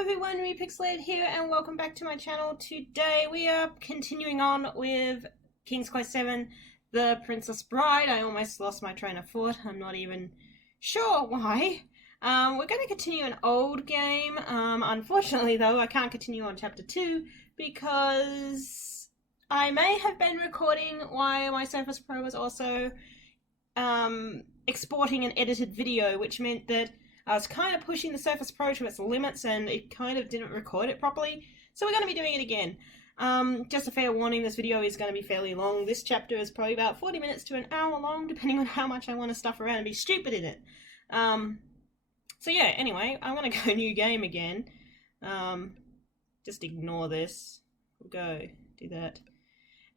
Hello everyone, Repixelated here, and welcome back to my channel. Today we are continuing on with King's Quest VII, The Princess Bride. I almost lost my train of thought, I'm not even sure why. We're going to continue an old game. Unfortunately though, I can't continue on Chapter 2 because I may have been recording while my Surface Pro was also exporting an edited video, which meant that I was kind of pushing the Surface Pro to its limits and it kind of didn't record it properly. So we're going to be doing it again. Just a fair warning, this video is going to be fairly long. This chapter is probably about 40 minutes to an hour long, depending on how much I want to stuff around and be stupid in it. So yeah, anyway, I'm going to go new game again. Just ignore this. We'll go do that.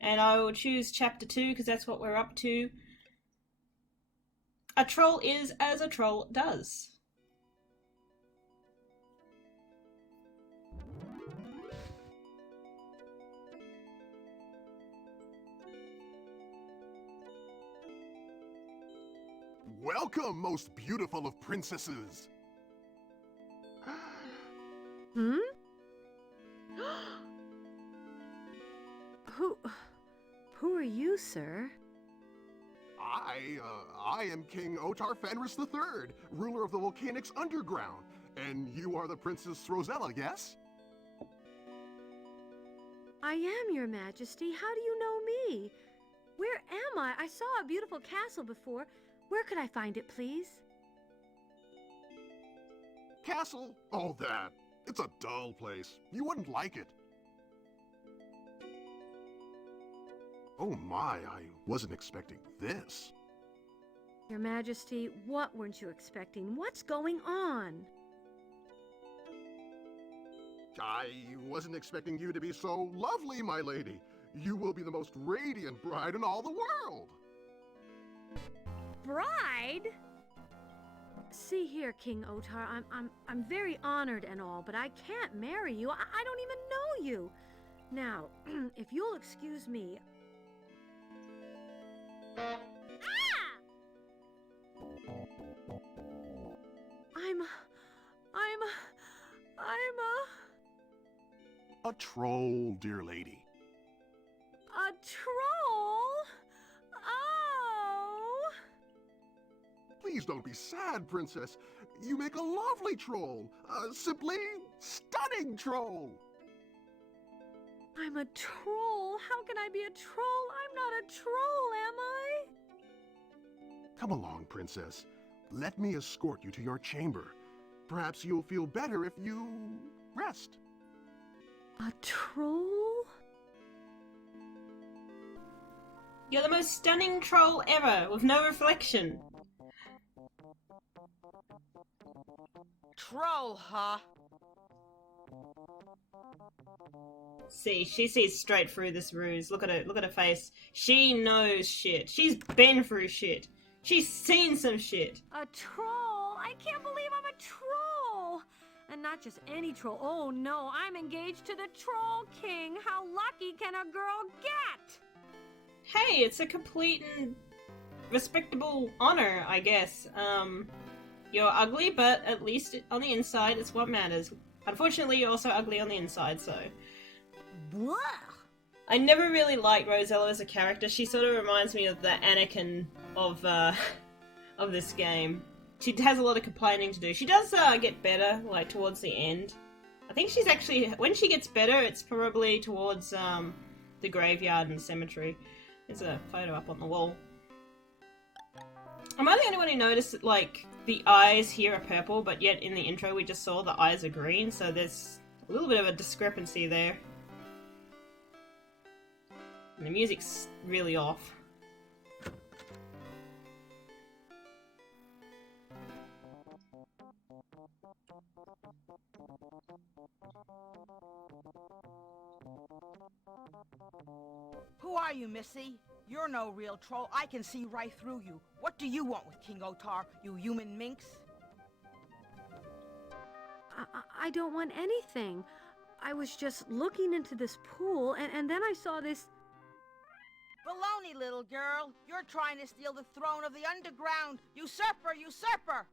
And I will choose Chapter 2 because that's what we're up to. A troll is as a troll does. Welcome, most beautiful of princesses! Hmm? Who are you, sir? I am King Otar Fenris III, ruler of the Volcanics Underground, and you are the Princess Rosella, yes? I am, Your Majesty. How do you know me? Where am I? I saw a beautiful castle before. Where could I find it, please? Castle? Oh, that. It's a dull place. You wouldn't like it. Oh my, I wasn't expecting this. Your Majesty, what weren't you expecting? What's going on? I wasn't expecting you to be so lovely, my lady. You will be the most radiant bride in all the world. Bride? See here, King Otar, I'm very honored and all, but I can't marry you. I don't even know you. Now, if you'll excuse me. Ah! A troll, dear lady. A troll? Oh! Please don't be sad, princess. You make a lovely troll. Simply stunning troll. I'm a troll? How can I be a troll? I'm not a troll, am I? Come along, princess. Let me escort you to your chamber. Perhaps you'll feel better if you rest. A troll? You're the most stunning troll ever, with no reflection. Troll, huh? See, she sees straight through this ruse. Look at her face. She knows shit. She's been through shit. She's seen some shit. A troll? I can't believe I'm a troll! And not just any troll. Oh no, I'm engaged to the Troll King. How lucky can a girl get? Hey, it's a complete and respectable honor, I guess. You're ugly, but at least on the inside, it's what matters. Unfortunately, you're also ugly on the inside, so... Blah! I never really liked Rosella as a character. She sort of reminds me of the Anakin of this game. She has a lot of complaining to do. She does get better, like, towards the end. I think she's actually... When she gets better, it's probably towards the graveyard and cemetery. There's a photo up on the wall. Am I the only one who noticed that, like, the eyes here are purple, but yet in the intro we just saw the eyes are green, so there's a little bit of a discrepancy there. And the music's really off. Who are you, Missy? You're no real troll. I can see right through you. What do you want with King Otar, you human minx? I don't want anything. I was just looking into this pool, and then I saw this... Baloney, little girl. You're trying to steal the throne of the underground. Usurper, usurper!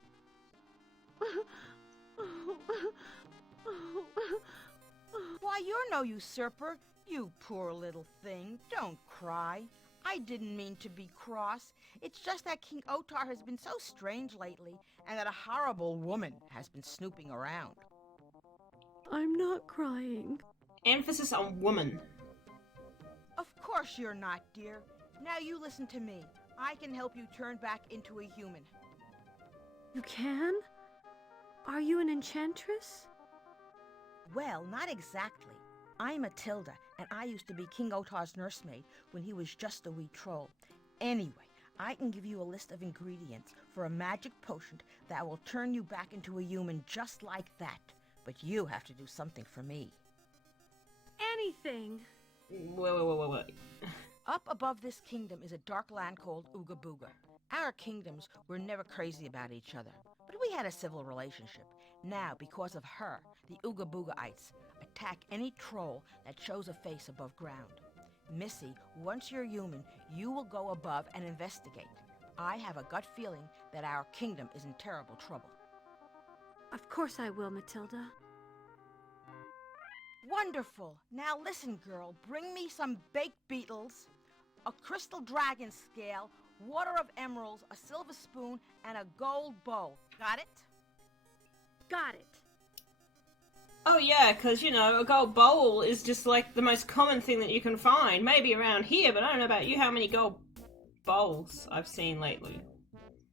no usurper. You poor little thing. Don't cry. I didn't mean to be cross. It's just that King Otar has been so strange lately, and that a horrible woman has been snooping around. I'm not crying. Emphasis on woman. Of course you're not, dear. Now you listen to me. I can help you turn back into a human. You can? Are you an enchantress? Well, not exactly. I'm Matilda, and I used to be King Otar's nursemaid when he was just a wee troll. Anyway, I can give you a list of ingredients for a magic potion that will turn you back into a human just like that. But you have to do something for me. Anything. Wait. Up above this kingdom is a dark land called Ooga Booga. Our kingdoms were never crazy about each other, but we had a civil relationship. Now, because of her, the Ooga Boogaites attack any troll that shows a face above ground. Missy, once you're human, you will go above and investigate. I have a gut feeling that our kingdom is in terrible trouble. Of course I will, Matilda. Wonderful. Now listen, girl. Bring me some baked beetles, a crystal dragon scale, water of emeralds, a silver spoon, and a gold bowl. Got it? Got it. Oh yeah, because, you know, a gold bowl is just like the most common thing that you can find. Maybe around here, but I don't know about you how many gold bowls I've seen lately.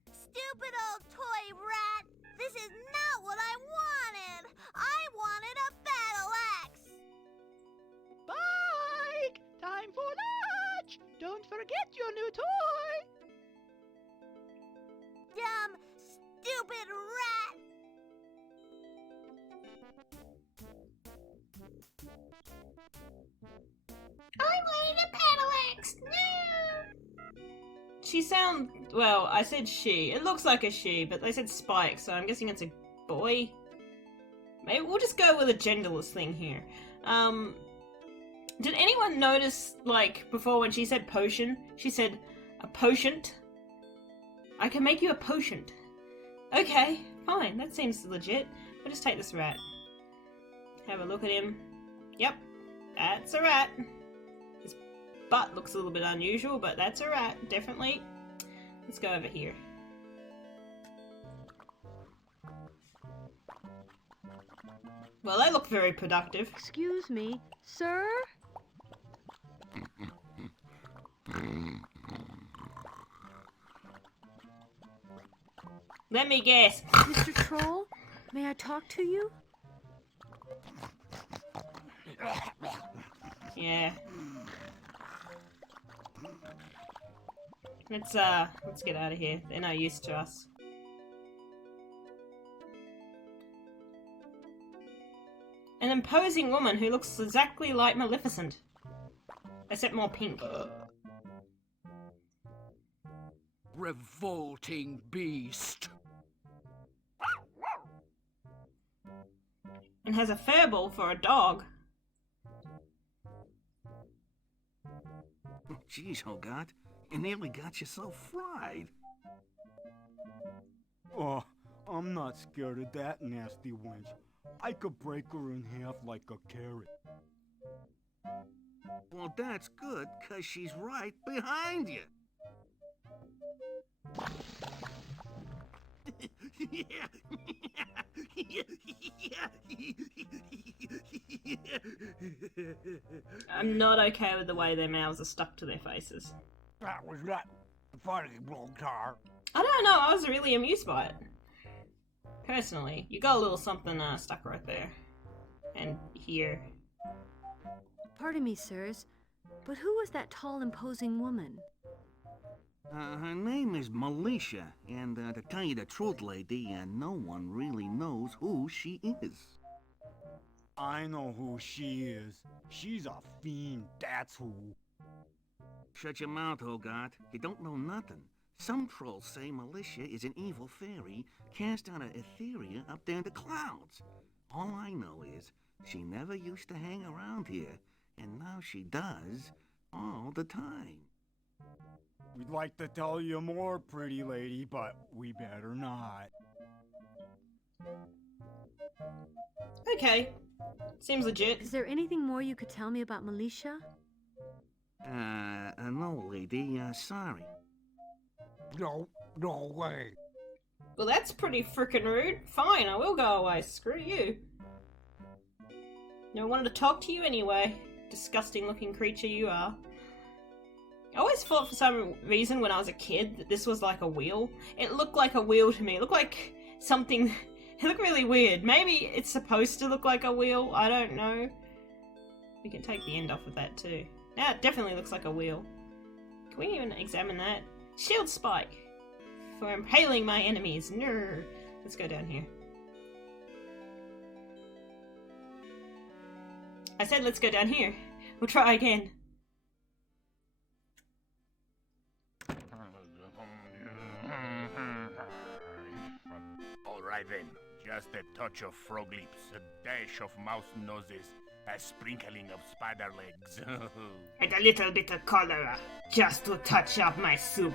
Stupid old toy rat! This is not what I wanted! I wanted a battle axe! Bike! Time for lunch! Don't forget your new toy! Dumb, stupid rat! I wanted a battle axe! No! She sounds... well, I said she. It looks like a she, but they said Spike, so I'm guessing it's a boy. Maybe we'll just go with a genderless thing here. Did anyone notice, like, before when she said potion, she said a potion? I can make you a potion. Okay, fine, that seems legit. We'll just take this rat. Have a look at him. Yep, that's a rat. His butt looks a little bit unusual, but that's a rat, definitely. Let's go over here. Well, they look very productive. Excuse me, sir? Let me guess. Mr. Troll, may I talk to you? Yeah. Let's get out of here. They're no use to us. An imposing woman who looks exactly like Maleficent. Except more pink. Revolting beast. And has a furball for a dog. Jeez, Hogarth, you nearly got yourself fried. Oh, I'm not scared of that nasty wench. I could break her in half like a carrot. Well, that's good, 'cause she's right behind you. I'm not okay with the way their mouths are stuck to their faces. That was not funny, Blowtar. I don't know, I was really amused by it. Personally, you got a little something stuck right there. And here. Pardon me, sirs, but who was that tall, imposing woman? Her name is Militia, and to tell you the truth, lady, no one really knows who she is. I know who she is. She's a fiend, that's who. Shut your mouth, Hogarth. You don't know nothing. Some trolls say Militia is an evil fairy cast out of Etheria up there in the clouds. All I know is she never used to hang around here, and now she does all the time. We'd like to tell you more, pretty lady, but we better not. Okay. Seems legit. Is there anything more you could tell me about Militia? No, lady, sorry. No way. Well, that's pretty frickin' rude. Fine, I will go away. Screw you. Never wanted to talk to you anyway. Disgusting looking creature you are. I always thought for some reason when I was a kid that this was like a wheel. It looked like a wheel to me. It looked like something... It looked really weird. Maybe it's supposed to look like a wheel. I don't know. We can take the end off of that too. Now it definitely looks like a wheel. Can we even examine that? Shield spike. For impaling my enemies. No. Let's go down here. I said let's go down here. We'll try again. Alright then, just a touch of frog lips, a dash of mouse noses, a sprinkling of spider legs. And a little bit of cholera, just to touch up my soup.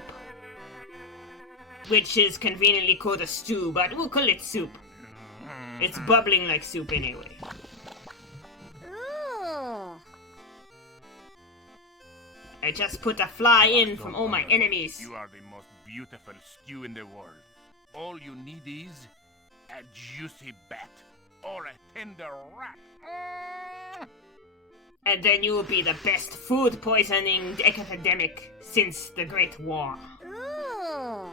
Which is conveniently called a stew, but we'll call it soup. It's bubbling like soup anyway. Ooh. I just put a fly in from all my enemies. You are the most beautiful stew in the world. All you need is a juicy bat or a tender rat. And then you will be the best food poisoning epidemic since the Great War. Ooh.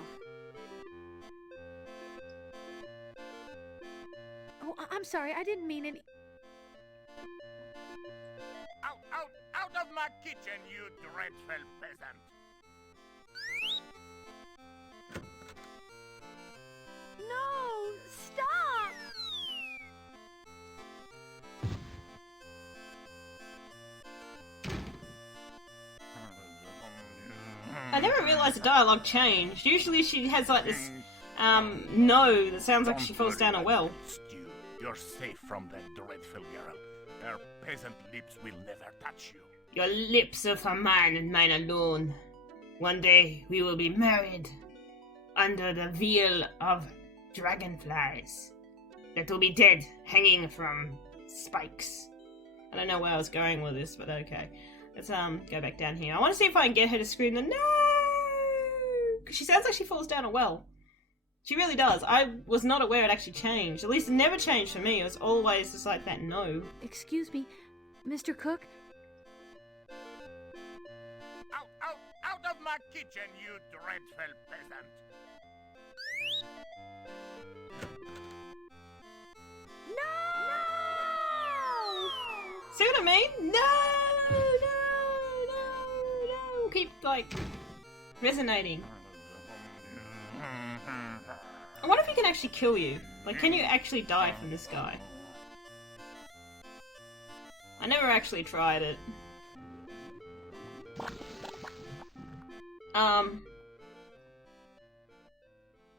Oh, I'm sorry, I didn't mean any... Out of my kitchen, you dreadful peasant. No! Stop! I never realized the dialogue changed. Usually she has like this, no that sounds like she falls down a well. Stew. You're safe from that dreadful girl. Her peasant lips will never touch you. Your lips are for mine and mine alone. One day we will be married under the veil of dragonflies that will be dead, hanging from spikes. I don't know where I was going with this, but okay. Let's go back down here. I want to see if I can get her to scream the no! Because she sounds like she falls down a well. She really does. I was not aware it actually changed. At least it never changed for me. It was always just like that no. Excuse me, Mr. Cook? Out of my kitchen, you dreadful peasant. See what I mean? No! Keep, like, resonating. I wonder if he can actually kill you. Like, can you actually die from this guy? I never actually tried it. Am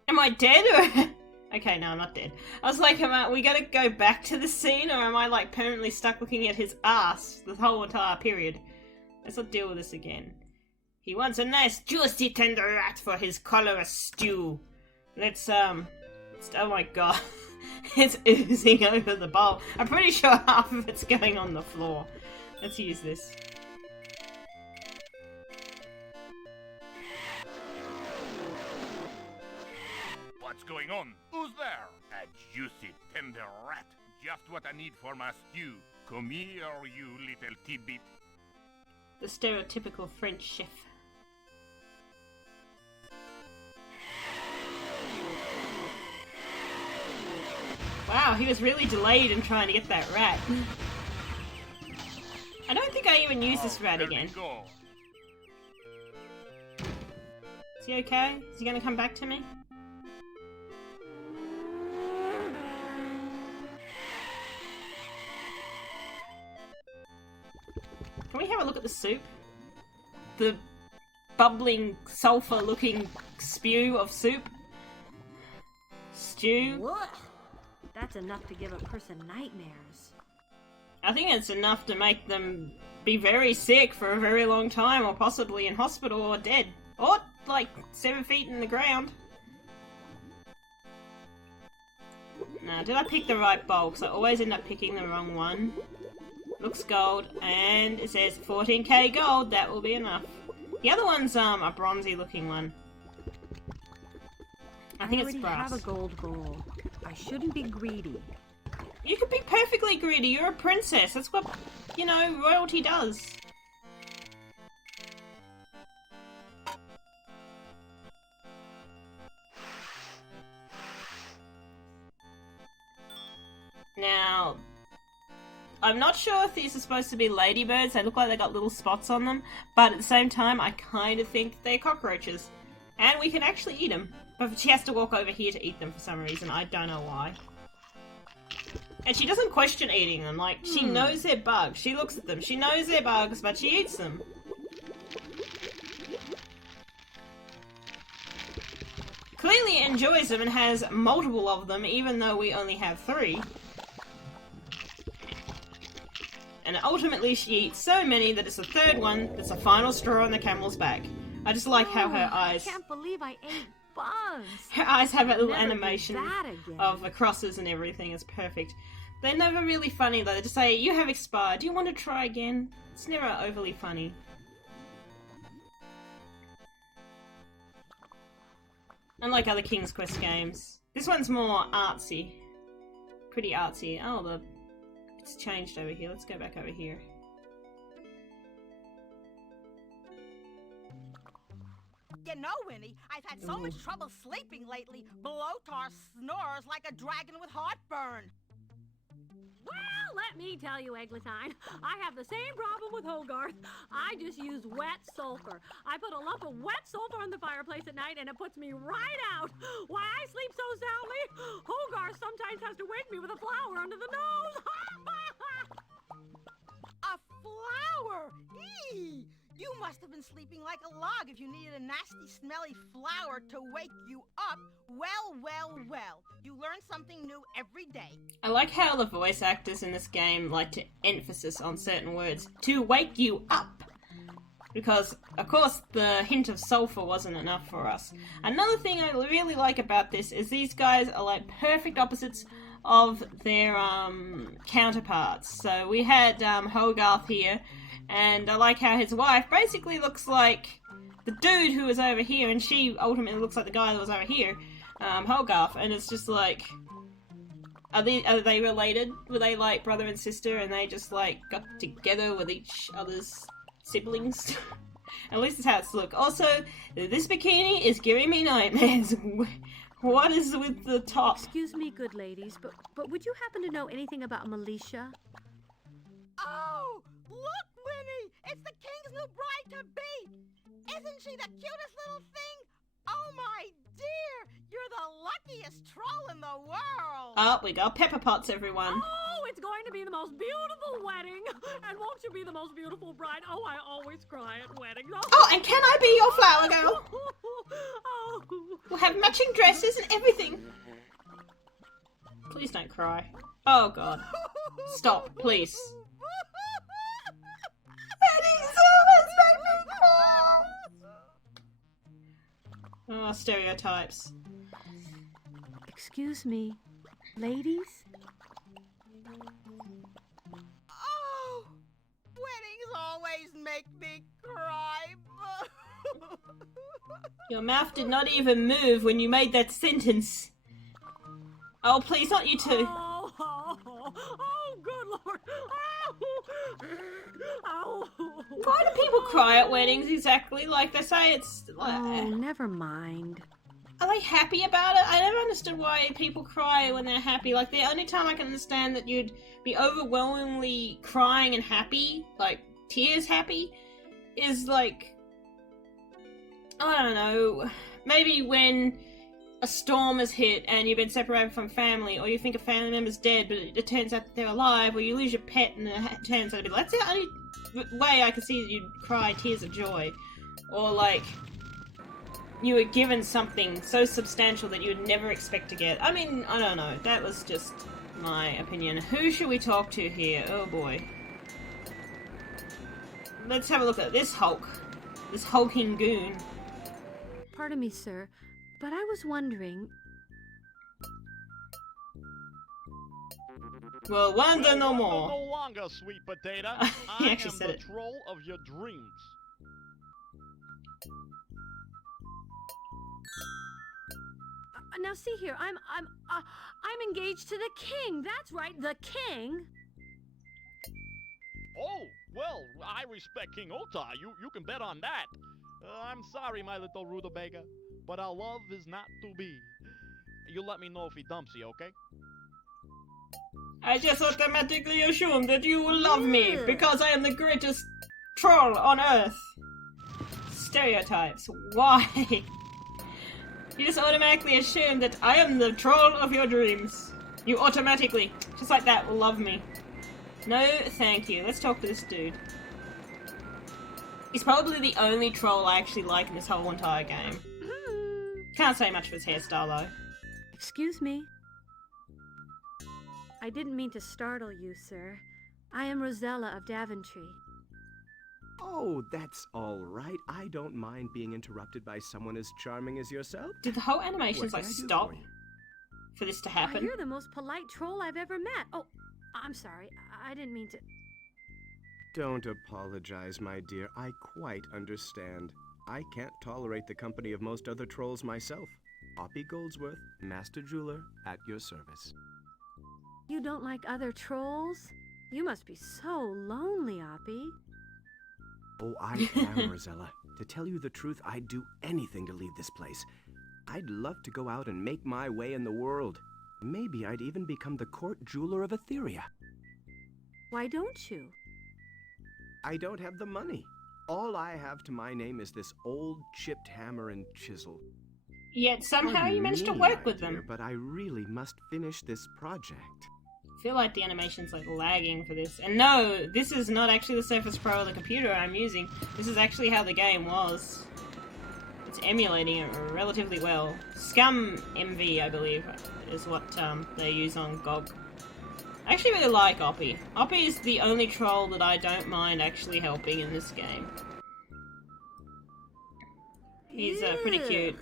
I dead or... Okay, no, I'm not dead. I was like, am we gonna go back to the scene, or am I, like, permanently stuck looking at his ass the whole entire period? Let's not deal with this again. He wants a nice, juicy, tender rat for his cholera stew. Let's, oh my god. It's oozing over the bowl. I'm pretty sure half of it's going on the floor. Let's use this. What's going on? Who's there? A juicy, tender rat. Just what I need for my stew. Come here, you little tidbit. The stereotypical French chef. Wow, he was really delayed in trying to get that rat. I don't think I even used this rat again. Go. Is he okay? Is he gonna come back to me? Can we have a look at the soup? The bubbling, sulfur-looking spew of soup? Stew? What? That's enough to give a person nightmares. I think it's enough to make them be very sick for a very long time, or possibly in hospital or dead. Or, like, 7 feet in the ground. Now, did I pick the right bowl? Because I always end up picking the wrong one. Looks gold, and it says 14k gold. That will be enough. The other one's a bronzy looking one. I think it's brass. I already have a gold bowl. I shouldn't be greedy. You could be perfectly greedy. You're a princess. That's what, you know, royalty does. Now, I'm not sure if these are supposed to be ladybirds. They look like they got little spots on them. But at the same time, I kind of think they're cockroaches. And we can actually eat them. But she has to walk over here to eat them for some reason. I don't know why. And she doesn't question eating them. Like, she knows they're bugs. She looks at them. She knows they're bugs, but she eats them. Clearly enjoys them and has multiple of them, even though we only have 3. And ultimately she eats so many that it's the 3rd one that's the final straw on the camel's back. I just like how her eyes... I can't believe I ate bugs. Her eyes have a little Never do animation that again. of the crosses and everything. It's perfect. They're never really funny though. They just say, you have expired. Do you want to try again? It's never overly funny. Unlike other King's Quest games. This one's more artsy. Pretty artsy. Oh, it's changed over here. Let's go back over here. You know, Winnie, I've had so much trouble sleeping lately. Blotar snores like a dragon with heartburn. Well, let me tell you, Eglantine, I have the same problem with Hogarth. I just use wet sulfur. I put a lump of wet sulfur on the fireplace at night and it puts me right out. Why I sleep so soundly? Hogarth sometimes has to wake me with a flower under the nose. A flower? Eee! You must have been sleeping like a log if you needed a nasty, smelly flower to wake you up. Well, well, well. You learn something new every day. I like how the voice actors in this game like to emphasis on certain words. To wake you up. Because, of course, the hint of sulfur wasn't enough for us. Another thing I really like about this is these guys are like perfect opposites of their counterparts. So we had Hogarth here, and I like how his wife basically looks like the dude who was over here, and she ultimately looks like the guy that was over here, Hogarth, and it's just like, are they related? Were they like brother and sister, and they just like got together with each other's siblings? At least that's how it's look. Also, this bikini is giving me nightmares. What is with the top? Excuse me, good ladies, but would you happen to know anything about Militia? Oh, look, Winnie! It's the king's new bride-to-be! Isn't she the cutest little thing? Oh, my dear! You're the luckiest troll in the world! Oh, we got pepper pots, everyone. Oh, it's going to be the most beautiful wedding! And won't you be the most beautiful bride? Oh, I always cry at weddings. Oh, and can I be your flower girl? Oh. We'll have matching dresses and everything. Please don't cry. Oh, God. Stop, please. Oh, stereotypes. Excuse me, ladies? Oh, weddings always make me cry. Your mouth did not even move when you made that sentence. Oh, please, not you two. Oh, good Lord. Oh. Why do people cry at weddings exactly? Like, they say it's... Oh, never mind. Are they happy about it? I never understood why people cry when they're happy. Like, the only time I can understand that you'd be overwhelmingly crying and happy, like, tears happy, is like... I don't know, maybe when a storm has hit and you've been separated from family, or you think a family member's dead but it turns out that they're alive, or you lose your pet and it turns out to be... That's the only way I can see that you'd cry tears of joy. Or like, you were given something so substantial that you'd never expect to get. I mean, I don't know, that was just my opinion. Who should we talk to here? Oh boy. Let's have a look at this Hulk. This hulking goon. Pardon me, sir, but I was wondering... Well, wonder no wonder more. no longer, sweet potato. He I actually am said the it. troll of your dreams. Now see here, I'm engaged to the king. That's right, the king. Oh, well, I respect King Otar. You can bet on that. I'm sorry, my little rutabaga, but our love is not to be. You let me know if he dumps you, okay? I just automatically assume that you will love me Ugh. because I am the greatest troll on earth. Stereotypes. Why? You just automatically assume that I am the troll of your dreams. You automatically, just like that, will love me. No, thank you. Let's talk to this dude. He's probably the only troll I actually like in this whole entire game. Can't say much for his hairstyle though. Excuse me. I didn't mean to startle you, sir. I am Rosella of Daventry. Oh, that's all right. I don't mind being interrupted by someone as charming as yourself. Did the whole animations What like can I do stop for you? for this to Why, happen? you're the most polite troll I've ever met. Oh, I'm sorry. I didn't mean to. Don't apologize, my dear. I quite understand. I can't tolerate the company of most other trolls myself. Oppie Goldsworth, Master Jeweler, at your service. You don't like other trolls? You must be so lonely, Oppie. Oh, I am, Rosella. To tell you the truth, I'd do anything to leave this place. I'd love to go out and make my way in the world. Maybe I'd even become the court jeweler of Etheria. Why don't you? I don't have the money. All I have to my name is this old chipped hammer and chisel. Yet somehow Pardon you managed to me, work my with dear, them. But I really must finish this project. I feel like the animation's like lagging for this. And no, this is not actually the Surface Pro or the computer I'm using. This is actually how the game was. It's emulating it relatively well. Scum MV, I believe, is what they use on GOG. I actually really like Oppie. Oppie is the only troll that I don't mind actually helping in this game. He's pretty cute.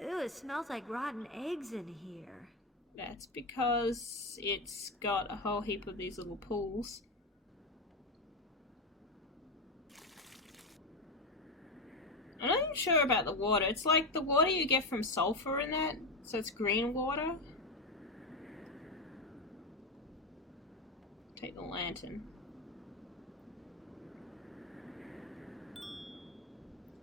Ew, it smells like rotten eggs in here. That's because it's got a whole heap of these little pools. I'm not even sure about the water. It's like the water you get from sulfur in that, so it's green water. Take the lantern.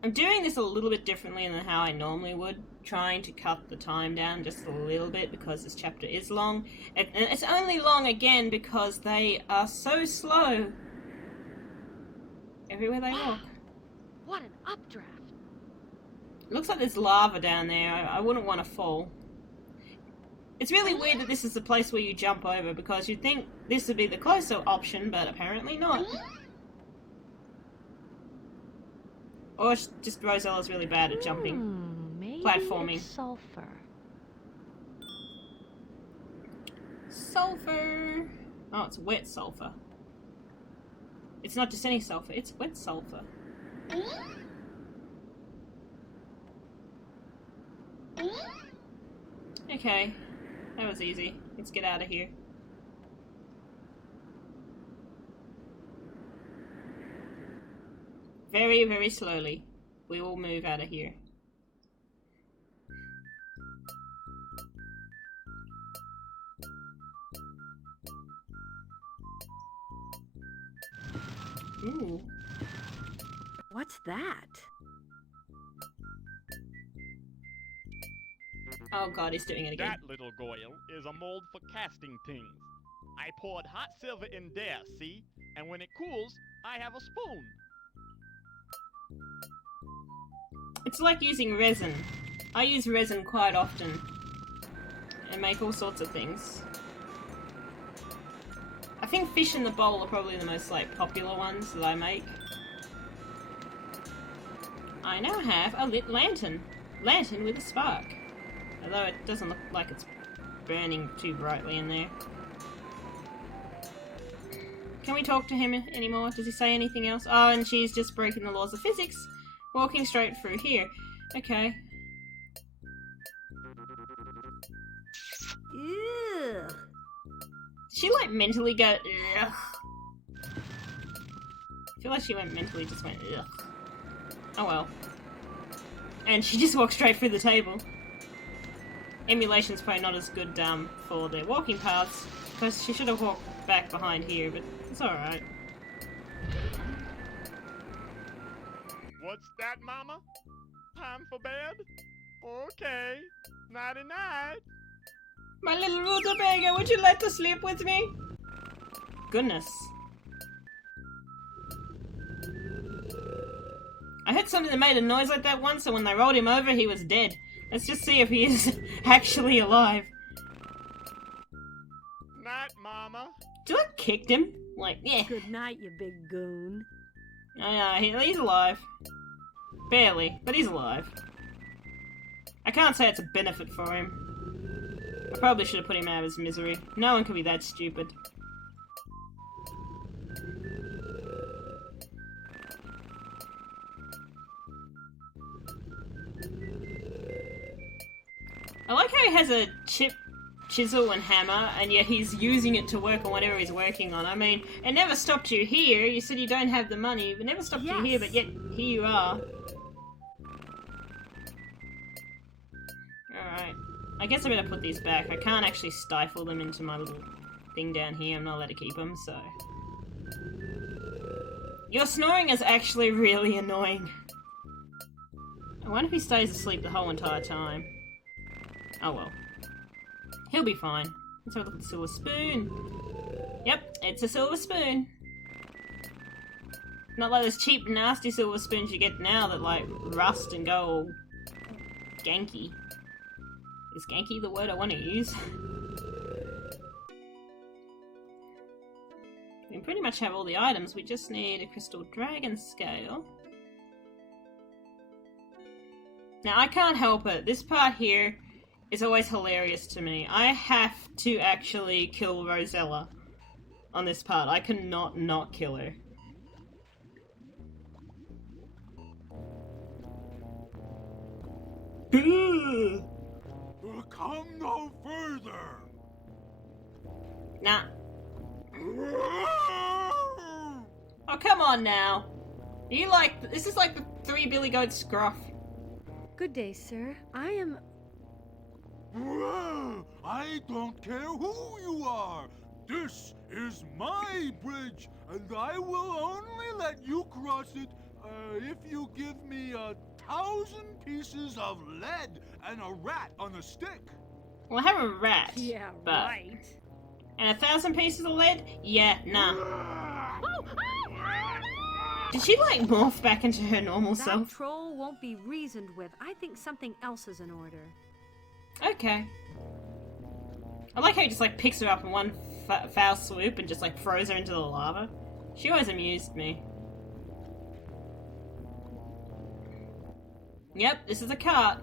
I'm doing this a little bit differently than how I normally would, trying to cut the time down just a little bit because this chapter is long. And it's only long again because they are so slow everywhere they look. What an updraft. It looks like there's lava down there. I wouldn't want to fall. It's really weird that this is the place where you jump over because you'd think this would be the closer option, but apparently not. Or it's just Rosella's really bad at jumping. Maybe Platforming. it's sulfur. Sulfur! Oh, it's wet sulfur. It's not just any sulfur, it's wet sulfur. Okay, that was easy. Let's get out of here. Very, very slowly, we will move out of here. Ooh. What's that? Oh god, he's doing it again. That little goyle is a mold for casting things. I poured hot silver in there, see? And when it cools, I have a spoon. It's like using resin. I use resin quite often and make all sorts of things. I think fish in the bowl are probably the most like popular ones that I make. I now have a lit lantern. Lantern with a spark. Although it doesn't look like it's burning too brightly in there. Can we talk to him anymore? Does he say anything else? Oh, and she's just breaking the laws of physics. Walking straight through here. Okay. Ew. Did she like mentally go, ugh? I feel like she mentally just went, ugh. Oh well. And she just walked straight through the table. Emulation's probably not as good for their walking paths, because she should have walked back behind here, but it's alright. What's that, Mama? Time for bed? Okay. Nighty-night. My little rutabaga, would you like to sleep with me? Goodness. I heard something that made a noise like that once, and when they rolled him over, he was dead. Let's just see if he is actually alive. Night, Mama. Did I kicked him? Like, yeah. Good night, you big goon. Oh yeah, he's alive. Barely, but he's alive. I can't say it's a benefit for him. I probably should have put him out of his misery. No one can be that stupid. I like how he has a chisel and hammer, and yet he's using it to work on whatever he's working on. I mean, it never stopped you here. You said you don't have the money. It never stopped you here, but yet here you are. Alright. I guess I better put these back. I can't actually stifle them into my little thing down here. I'm not allowed to keep them, so... Your snoring is actually really annoying. I wonder if he stays asleep the whole entire time. Oh well. He'll be fine. Let's have a look at the silver spoon. Yep, it's a silver spoon. Not like those cheap, nasty silver spoons you get now that, like, rust and go all ganky. Is ganky the word I want to use? We pretty much have all the items. We just need a crystal dragon scale. Now, I can't help it. This part here is always hilarious to me. I have to actually kill Rosella on this part. I cannot not kill her. Come no further. Nah. Oh, come on now. You like... This is like the Three Billy Goats Scruff. Good day, sir. I am... I don't care who you are. This is my bridge, and I will only let you cross it if you give me 1,000 pieces of lead and a rat on a stick. Well, I have a rat. Yeah, but... right. And 1,000 pieces of lead? Yeah, nah. Did she, like, morph back into her normal That self? troll won't be reasoned with. I think something else is in order. Okay. I like how he just, like, picks her up in one foul swoop and just, like, throws her into the lava. She always amused me. Yep, this is a cart.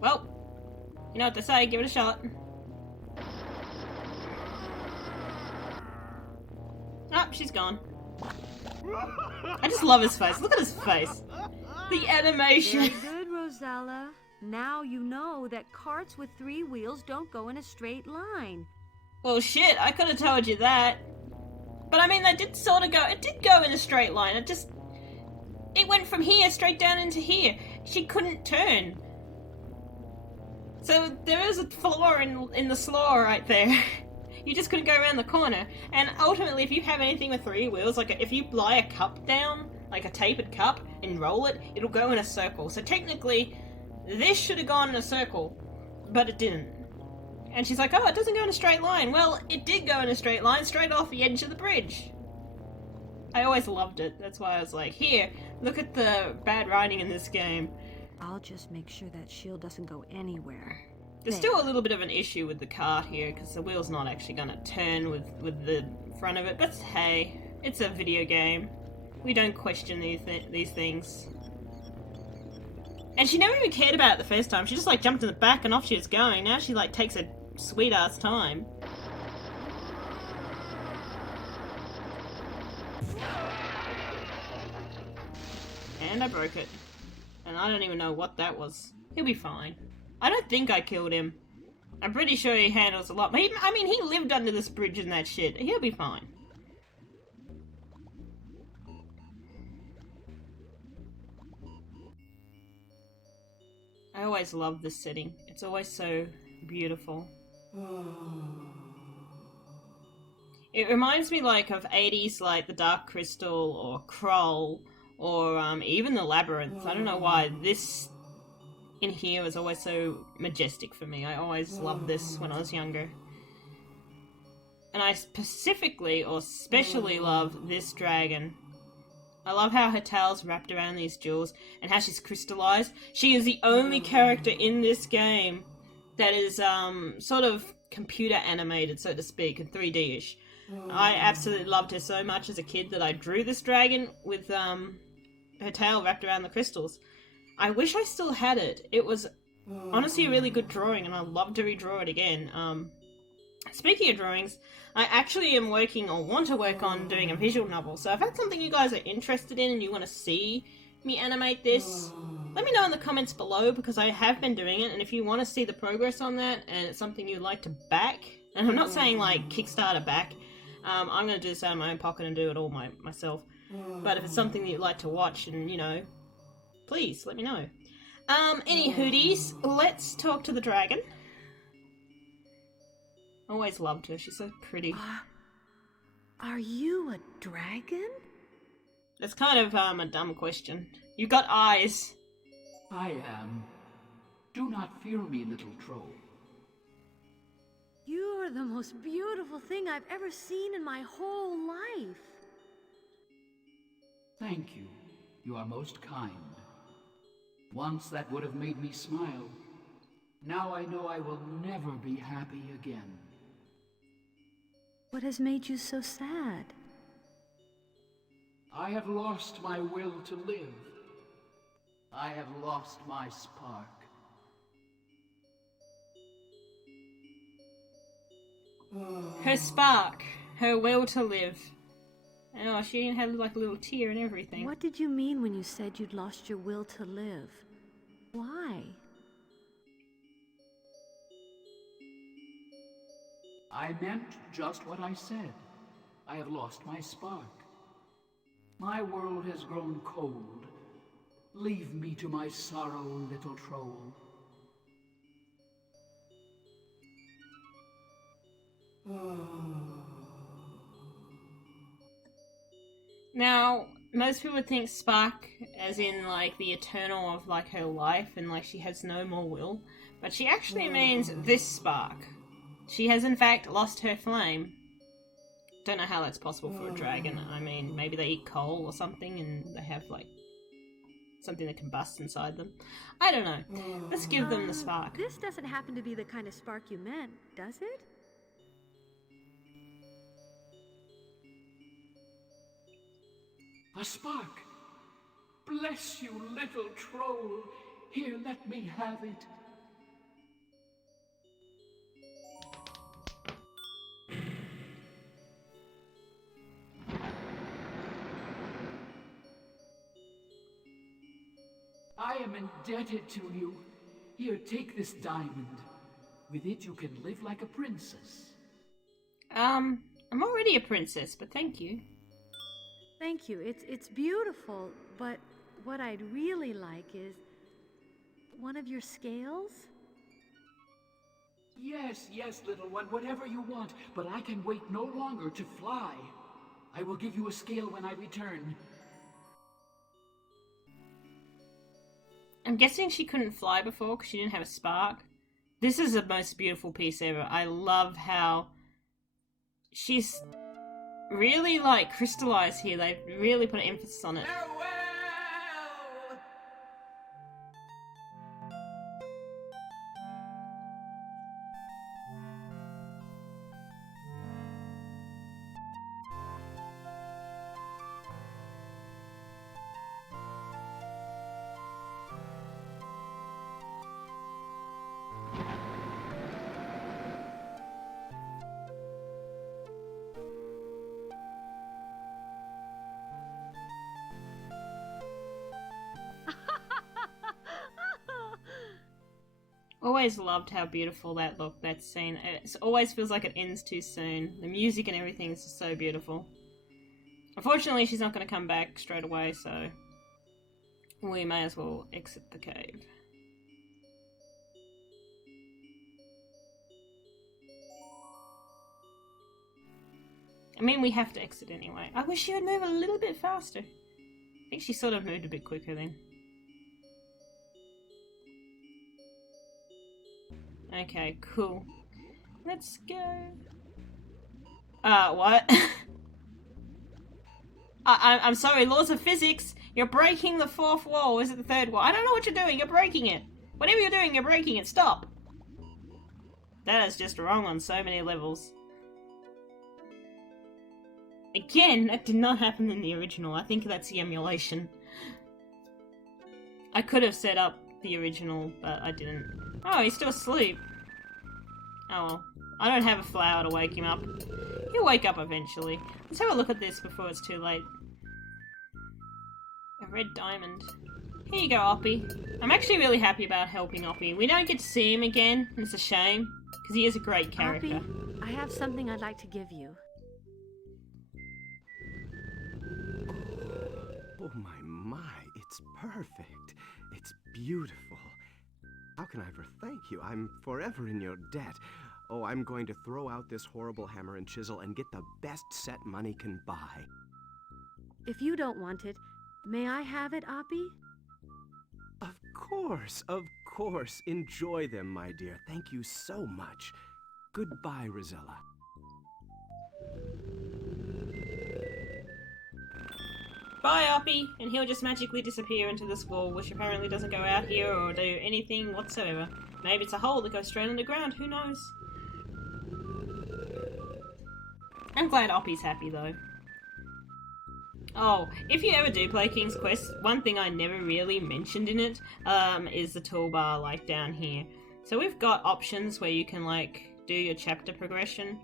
Well, you know what they say, give it a shot. Oh, she's gone. I just love his face. Look at his face. The animation. Very good, Rosella. Now you know that carts with 3 wheels don't go in a straight line. Well, shit, I could have told you that. But I mean, they did sort of go... It did go in a straight line. It went from here straight down into here. She couldn't turn. So there is a flaw in the slaw right there. You just couldn't go around the corner. And ultimately, if you have anything with 3 wheels, like if you lie a cup down, like a tapered cup, and roll it, it'll go in a circle. So technically, this should have gone in a circle, but it didn't. And she's like, oh, it doesn't go in a straight line. Well, it did go in a straight line, straight off the edge of the bridge. I always loved it. That's why I was like, here, look at the bad writing in this game. I'll just make sure that shield doesn't go anywhere. There's still a little bit of an issue with the cart here, because the wheel's not actually going to turn with the front of it. But hey, it's a video game. We don't question these things. And she never even cared about it the first time. She just like jumped in the back and off she was going. Now she like takes a sweet ass time. And I broke it. And I don't even know what that was. He'll be fine. I don't think I killed him. I'm pretty sure he handles a lot. But I mean, he lived under this bridge and that shit. He'll be fine. I always love this setting. It's always so beautiful. It reminds me like of 80s, like the Dark Crystal or Kroll or even the Labyrinth. I don't know why this in here was always so majestic for me. I always loved this when I was younger. And I specifically or especially love this dragon. I love how her tail's wrapped around these jewels and how she's crystallized. She is the only character in this game that is sort of computer animated, so to speak, and 3D-ish. I absolutely loved her so much as a kid that I drew this dragon with her tail wrapped around the crystals. I wish I still had it. It was honestly a really good drawing and I'd love to redraw it again. Speaking of drawings, I actually am working or want to work on doing a visual novel. So if that's something you guys are interested in and you want to see me animate this, let me know in the comments below because I have been doing it. And if you want to see the progress on that and it's something you'd like to back, and I'm not saying like Kickstarter back, I'm going to do this out of my own pocket and do it all myself. But if it's something that you'd like to watch and, you know, please let me know. Any hooties, let's talk to the dragon. Always loved her. She's so pretty. Are you a dragon? That's kind of a dumb question. You got eyes. I am. Do not fear me, little troll. You are the most beautiful thing I've ever seen in my whole life. Thank you. You are most kind. Once that would have made me smile. Now I know I will never be happy again. What has made you so sad? I have lost my will to live. I have lost my spark. Her spark. Her will to live. Oh, she even had like a little tear and everything. What did you mean when you said you'd lost your will to live? Why? I meant just what I said. I have lost my spark. My world has grown cold. Leave me to my sorrow, little troll. Now, most people would think spark as in like the eternal of like her life and like she has no more will, but she actually means this spark. She has in fact lost her flame. Don't know how that's possible for a dragon. I mean, maybe they eat coal or something and they have like something that combusts inside them. I don't know. Let's give them the spark. This doesn't happen to be the kind of spark you meant, does it? A spark! Bless you, little troll! Here, let me have it. I am indebted to you. Here, take this diamond. With it you can live like a princess. I'm already a princess, but thank you. Thank you. It's beautiful, but what I'd really like is one of your scales? Yes, yes, little one, whatever you want, but I can wait no longer to fly. I will give you a scale when I return. I'm guessing she couldn't fly before because she didn't have a spark. This is the most beautiful piece ever. I love how she's really like crystallized here. They've really put an emphasis on it. Always loved how beautiful that looked, that scene. It always feels like it ends too soon. The music and everything is just so beautiful. Unfortunately, she's not going to come back straight away, so we may as well exit the cave. I mean, we have to exit anyway. I wish she would move a little bit faster. I think she sort of moved a bit quicker then. Okay, cool. Let's go. What? I'm sorry, laws of physics. You're breaking the fourth wall. Is it the third wall? I don't know what you're doing. You're breaking it. Whatever you're doing, you're breaking it. Stop. That is just wrong on so many levels. Again, that did not happen in the original. I think that's the emulation. I could have set up the original, but I didn't. Oh, he's still asleep. Oh well. I don't have a flower to wake him up. He'll wake up eventually. Let's have a look at this before it's too late. A red diamond. Here you go, Oppie. I'm actually really happy about helping Oppie. We don't get to see him again, and it's a shame, because he is a great character. Oppie, I have something I'd like to give you. Oh my, it's perfect. It's beautiful. How can I ever thank you? I'm forever in your debt. Oh, I'm going to throw out this horrible hammer and chisel and get the best set money can buy. If you don't want it, may I have it, Oppie? Of course. Enjoy them, my dear. Thank you so much. Goodbye, Rosella. Bye, Oppie, and he'll just magically disappear into this wall, which apparently doesn't go out here or do anything whatsoever. Maybe it's a hole that goes straight underground, who knows? I'm glad Oppie's happy, though. Oh, if you ever do play King's Quest, one thing I never really mentioned in it, is the toolbar, like, down here. So we've got options where you can, like, do your chapter progression,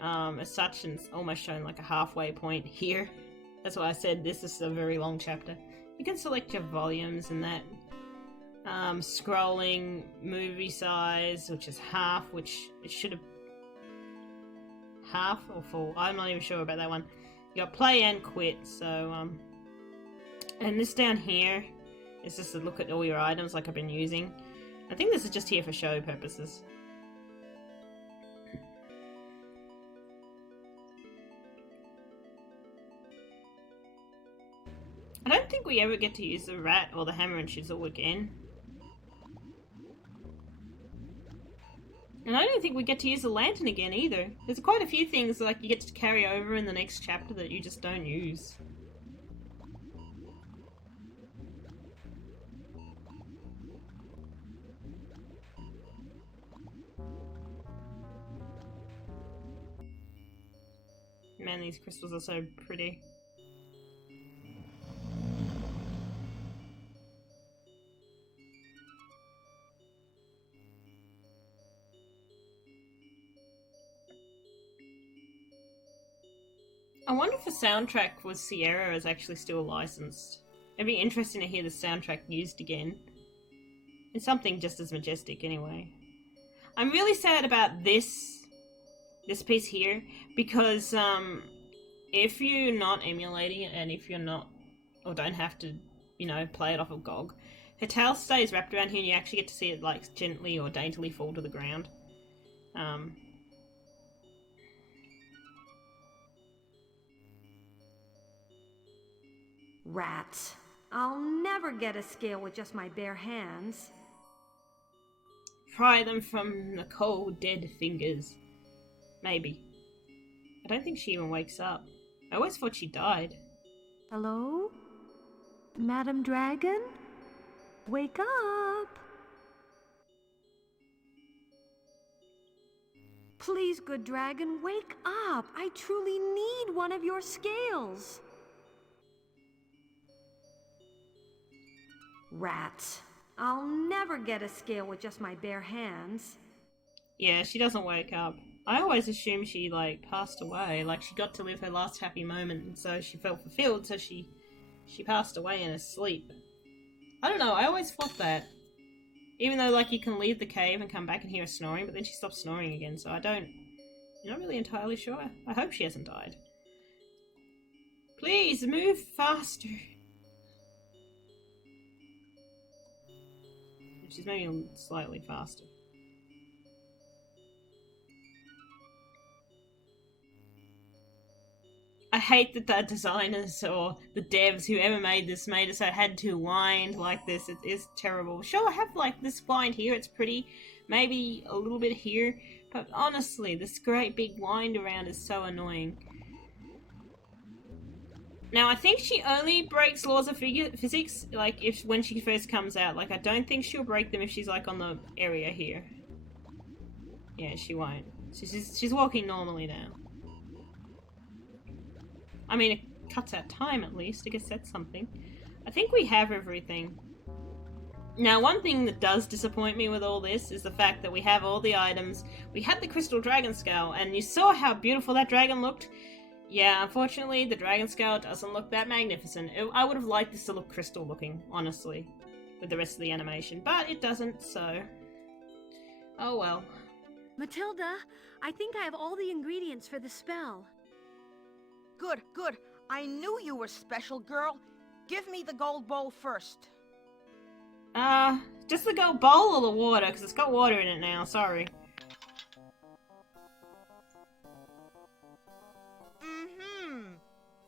as such, and it's almost shown like a halfway point here. That's why I said this is a very long chapter. You can select your volumes and that. Scrolling, movie size, which is half, which it should have... half or full? I'm not even sure about that one. You got play and quit, so, and this down here is just a look at all your items like I've been using. I think this is just here for show purposes. I don't think we ever get to use the rat or the hammer and chisel again. And I don't think we get to use the lantern again either. There's quite a few things like you get to carry over in the next chapter that you just don't use. Man, these crystals are so pretty. I wonder if the soundtrack for Sierra is actually still licensed. It'd be interesting to hear the soundtrack used again. It's something just as majestic anyway. I'm really sad about this piece here, because if you're not emulating it and if you're not, or don't have to, you know, play it off of GOG, her tail stays wrapped around here and you actually get to see it like gently or daintily fall to the ground. Rats. I'll never get a scale with just my bare hands. Pry them from the cold, dead fingers. Maybe. I don't think she even wakes up. I always thought she died. Hello? Madam Dragon? Wake up! Please, good dragon, wake up! I truly need one of your scales! Rats. I'll never get a scale with just my bare hands. Yeah, she doesn't wake up. I always assumed she, like, passed away. Like, she got to live her last happy moment, and so she felt fulfilled, so she passed away in her sleep. I don't know, I always thought that. Even though, like, you can leave the cave and come back and hear her snoring, but then she stops snoring again, so I'm not really entirely sure. I hope she hasn't died. Please, move faster. She's moving slightly faster. I hate that the designers or the devs, whoever made this, made it so it had to wind like this. It is terrible. Sure, I have like this wind here, it's pretty. Maybe a little bit here. But honestly, this great big wind around is so annoying. Now, I think she only breaks laws of physics, like, when she first comes out. Like, I don't think she'll break them if she's, like, on the area here. Yeah, she won't. She's walking normally now. I mean, it cuts out time, at least. I guess that's something. I think we have everything. Now, one thing that does disappoint me with all this is the fact that we have all the items. We had the crystal dragon scale, and you saw how beautiful that dragon looked. Yeah, unfortunately, the dragon scale doesn't look that magnificent. I would have liked this to look crystal looking, honestly, with the rest of the animation, but it doesn't, so... Oh well. Matilda, I think I have all the ingredients for the spell. Good, good. I knew you were special, girl. Give me the gold bowl first. Just the gold bowl or the water? Because it's got water in it now, sorry.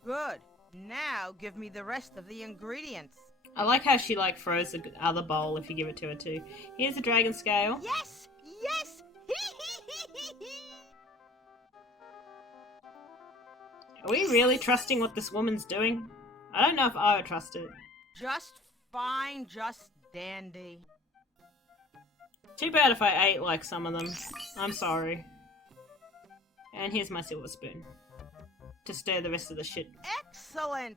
Good. Now give me the rest of the ingredients. I like how she, like, throws the other bowl if you give it to her too. Here's the dragon scale. Yes! Yes! Are we really trusting what this woman's doing? I don't know if I would trust it. Just fine, just dandy. Too bad if I ate, like, some of them. I'm sorry. And here's my silver spoon. To stir the rest of the shit. Excellent!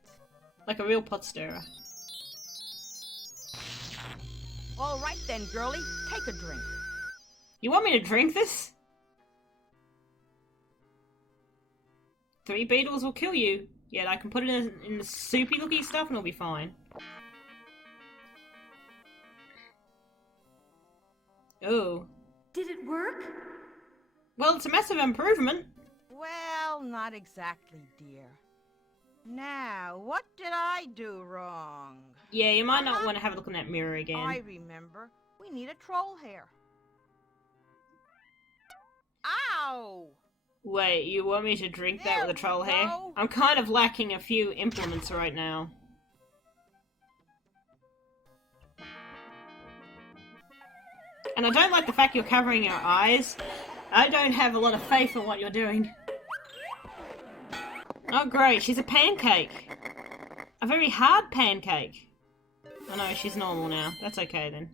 Like a real pot stirrer. All right then, girlie. Take a drink. You want me to drink this? 3 beetles will kill you. Yet I can put it in the soupy looking stuff and it'll be fine. Oh. Did it work? Well, it's a massive improvement. Well, not exactly, dear. Now, what did I do wrong? Yeah, you might not want to have a look in that mirror again. I remember. We need a troll hair. Ow! Wait, you want me to drink that with a troll hair? go. I'm kind of lacking a few implements right now. And I don't like the fact you're covering your eyes. I don't have a lot of faith in what you're doing. Oh great, she's a pancake. A very hard pancake. Oh no, she's normal now. That's okay then.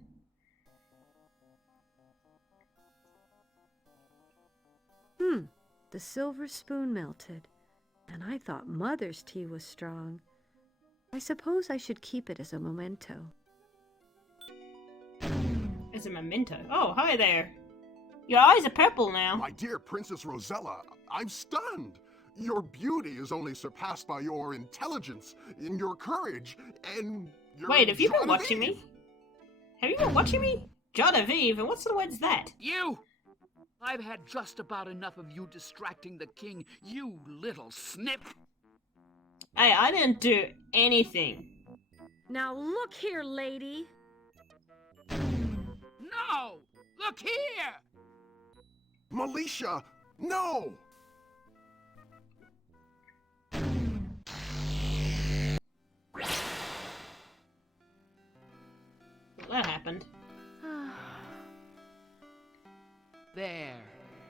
The silver spoon melted, and I thought Mother's tea was strong. I suppose I should keep it as a memento. As a memento? Oh, hi there. Your eyes are purple now. My dear Princess Rosella, I'm stunned. Your beauty is only surpassed by your intelligence, and your courage, and your... Wait, have you been watching me? Have you been watching me? Genevieve, and what sort of word's that? You! I've had just about enough of you distracting the king, you little snip! Hey, I didn't do anything. Now look here, lady. No! Look here! Militia, no! That happened. There.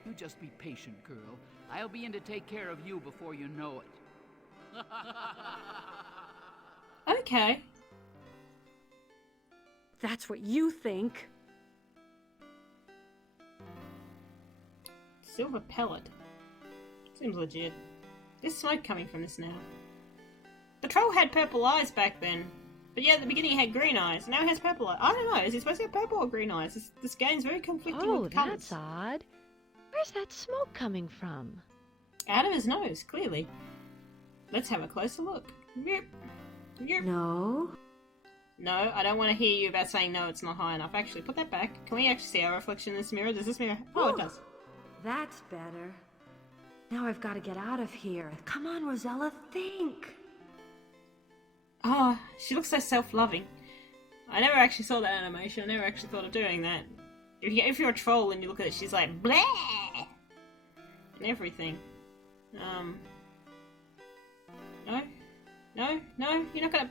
You just be patient, girl. I'll be in to take care of you before you know it. Okay. That's what you think. Silver pellet. Seems legit. There's smoke coming from this now. The troll had purple eyes back then. But yeah, at the beginning he had green eyes. Now he has purple eyes. I don't know. Is he supposed to have purple or green eyes? This game's very conflicting with the colours. That's odd. Where's that smoke coming from? Out of his nose, clearly. Let's have a closer look. Yep. Yep. No. No, I don't want to hear you about saying no, it's not high enough. Actually, put that back. Can we actually see our reflection in this mirror? Does this mirror... Oh, it does. That's better. Now I've got to get out of here. Come on, Rosella, think. Oh, she looks so self-loving. I never actually saw that animation. I never actually thought of doing that. If you're a troll and you look at it, she's like, bleh! And everything. No? No? No? You're not gonna...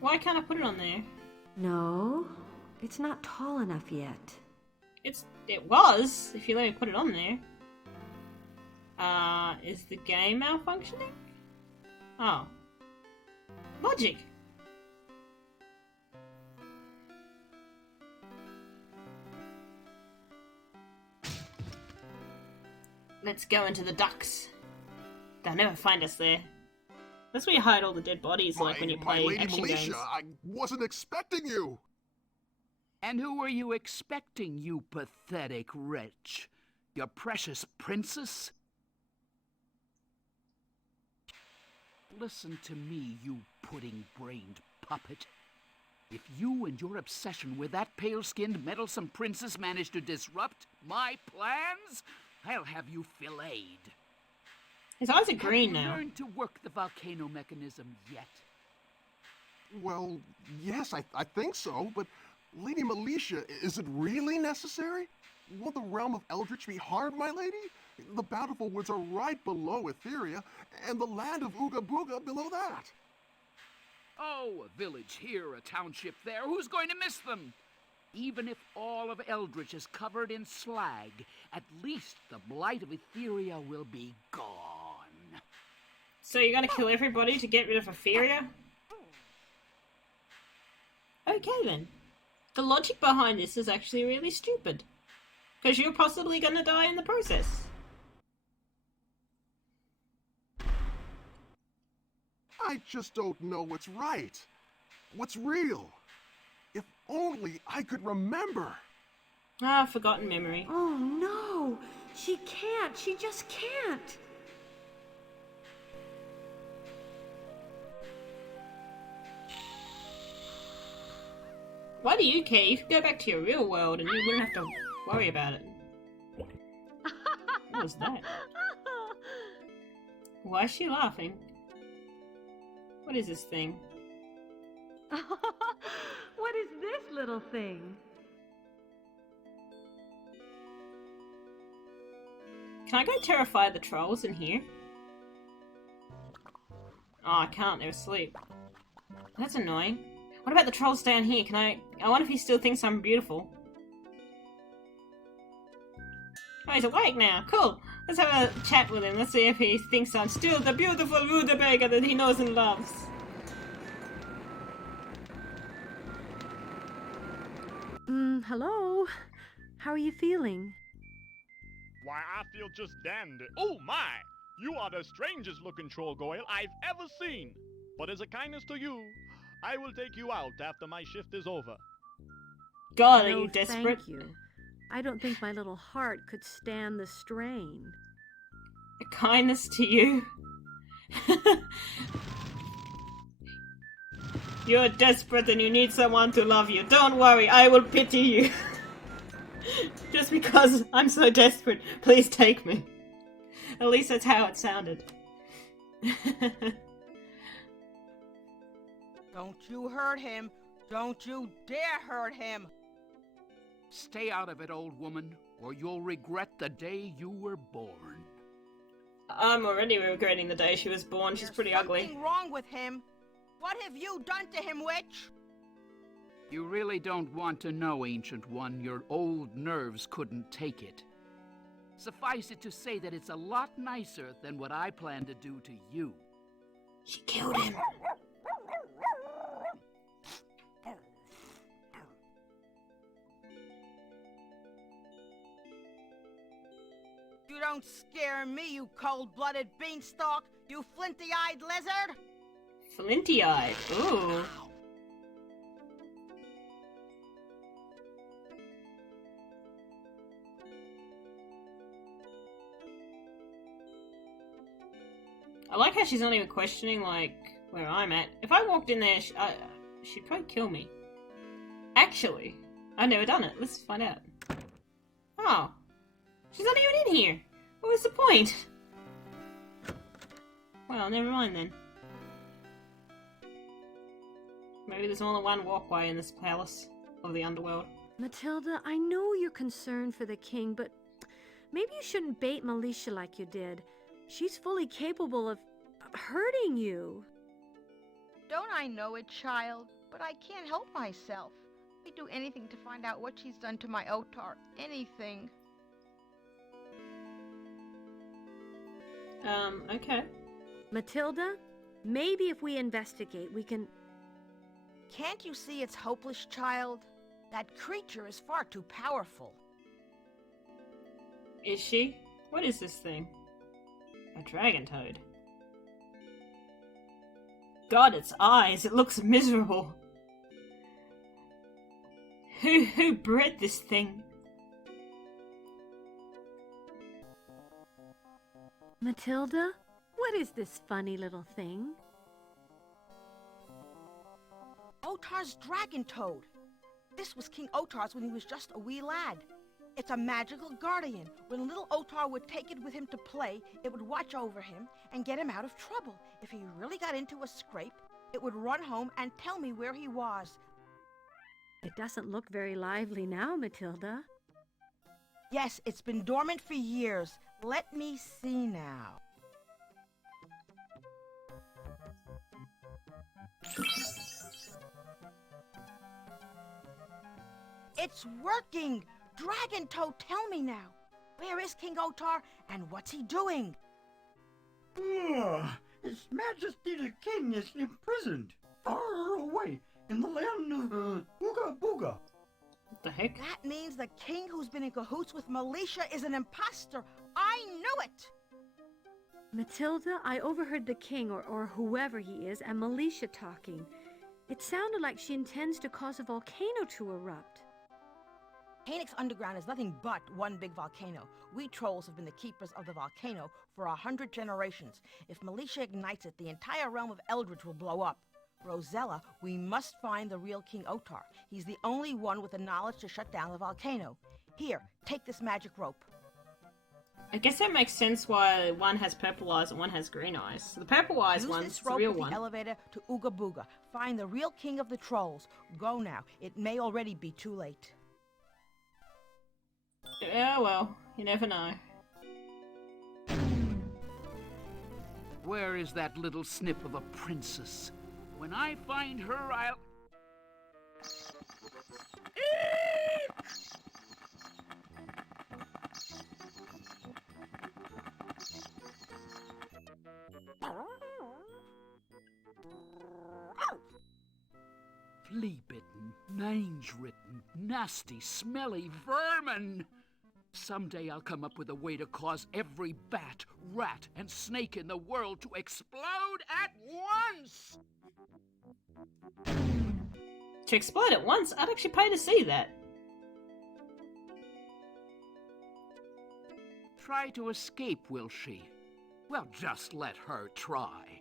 Why can't I put it on there? No, it's not tall enough yet. It was, if you let me put it on there. Is the game malfunctioning? Oh. Logic! Let's go into the ducks. They'll never find us there. That's where you hide all the dead bodies, like when you play Lady action Militia, games. I wasn't expecting you! And who were you expecting, you pathetic wretch? Your precious princess? Listen to me, you pudding-brained puppet. If you and your obsession with that pale-skinned, meddlesome princess manage to disrupt my plans, I'll have you filleted. His eyes are green Have you now. learned to work the volcano mechanism yet? Well, yes, I think so, but Lady Militia, is it really necessary? Will the realm of Eldritch be hard, my lady? The Bountiful Woods are right below Etheria, and the land of Ooga Booga below that. Oh, a village here, a township there. Who's going to miss them? Even if all of Eldritch is covered in slag, at least the blight of Etheria will be gone. So you're gonna kill everybody to get rid of Etheria? Okay then. The logic behind this is actually really stupid. Because you're possibly gonna die in the process. I just don't know what's right. What's real. If only I could remember. Ah, forgotten memory. Oh no! She can't! She just can't! Why do you care? You could go back to your real world and you wouldn't have to worry about it. What was that? Why is she laughing? What is this thing? What is this little thing? Can I go terrify the trolls in here? Oh, I can't. They're asleep. That's annoying. What about the trolls down here? Can I wonder if he still thinks I'm beautiful. Oh, he's awake now. Cool. Let's have a chat with him. Let's see if he thinks I'm still the beautiful rutabaga that he knows and loves. Hello? How are you feeling? Why, I feel just dandy. Oh my! You are the strangest looking troll goyle I've ever seen. But as a kindness to you, I will take you out after my shift is over. God, are No, you desperate? Thank you. I don't think my little heart could stand the strain. A kindness to you? You're desperate and you need someone to love you. Don't worry, I will pity you. Just because I'm so desperate, please take me. At least that's how it sounded. Don't you hurt him. Don't you dare hurt him. Stay out of it, old woman, or you'll regret the day you were born. I'm already regretting the day she was born. She's pretty ugly. Something wrong with him. What have you done to him, witch? You really don't want to know, Ancient One. Your old nerves couldn't take it. Suffice it to say that it's a lot nicer than what I plan to do to you. She killed him. You don't scare me, you cold-blooded beanstalk, you flinty-eyed lizard! Flinty-eyed. Ooh. I like how she's not even questioning, like, where I'm at. If I walked in there, she'd probably kill me. Actually, I've never done it. Let's find out. Oh. She's not even in here. What was the point? Well, never mind then. Maybe there's more than one walkway in this palace of the underworld. Matilda, I know you're concerned for the king, but maybe you shouldn't bait Militia like you did. She's fully capable of hurting you. Don't I know it, child? But I can't help myself. I'd do anything to find out what she's done to my Otar. Anything. Okay. Matilda, maybe if we investigate, we can... Can't you see it's hopeless, child? That creature is far too powerful. Is she? What is this thing? A dragon toad. God, its eyes, it looks miserable. Who bred this thing? Matilda, what is this funny little thing? Otar's dragon toad. This was King Otar's when he was just a wee lad. It's a magical guardian. When little Otar would take it with him to play, it would watch over him and get him out of trouble. If he really got into a scrape, it would run home and tell me where he was. It doesn't look very lively now, Matilda. Yes, it's been dormant for years. Let me see now. It's working! Dragon Toad, tell me now. Where is King Otar, and what's he doing? His Majesty the King is imprisoned, far away, in the land of Ooga Booga. What the heck? That means the king who's been in cahoots with Militia is an imposter. I knew it! Matilda, I overheard the king, or whoever he is, and Militia talking. It sounded like she intends to cause a volcano to erupt. Phoenix Underground is nothing but one big volcano. We trolls have been the keepers of the volcano for 100 generations. If Militia ignites it, the entire realm of Eldritch will blow up. Rosella, we must find the real King Otar. He's the only one with the knowledge to shut down the volcano. Here, take this magic rope. I guess that makes sense why one has purple eyes and one has green eyes. So the purple eyes one's the real one. Use this rope with the elevator to Ooga Booga. Find the real king of the trolls. Go now. It may already be too late. Yeah, well, you never know. Where is that little snip of a princess? When I find her, I'll... Flea-bitten, mange-ridden, nasty, smelly vermin! Someday I'll come up with a way to cause every bat, rat, and snake in the world to explode at once! To explode at once? I'd actually pay to see that. Try to escape, will she? Well, just let her try.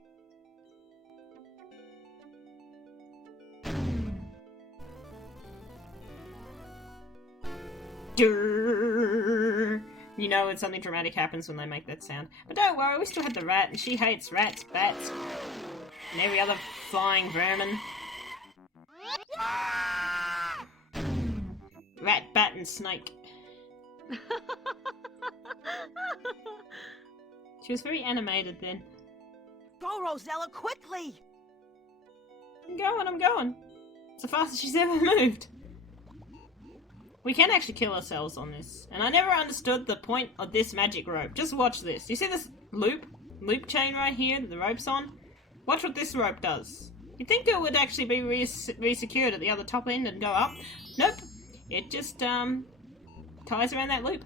You know when something dramatic happens when they make that sound. But don't worry, we still have the rat, and she hates rats, bats, and every other flying vermin. Rat, bat, and snake. She was very animated then. Go, Rosella, quickly! I'm going. It's the fastest she's ever moved. We can actually kill ourselves on this. And I never understood the point of this magic rope. Just watch this. You see this loop chain right here that the rope's on? Watch what this rope does. You'd think it would actually be re-secured at the other top end and go up. Nope. It just, ties around that loop.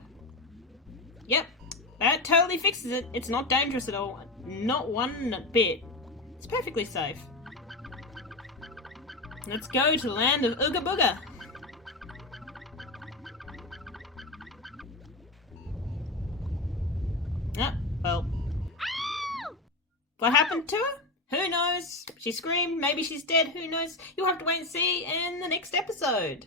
Yep. That totally fixes it. It's not dangerous at all. Not one bit. It's perfectly safe. Let's go to the land of Ooga Booga. Ah, well. What happened to her? Who knows? She screamed. Maybe she's dead. Who knows? You'll have to wait and see in the next episode.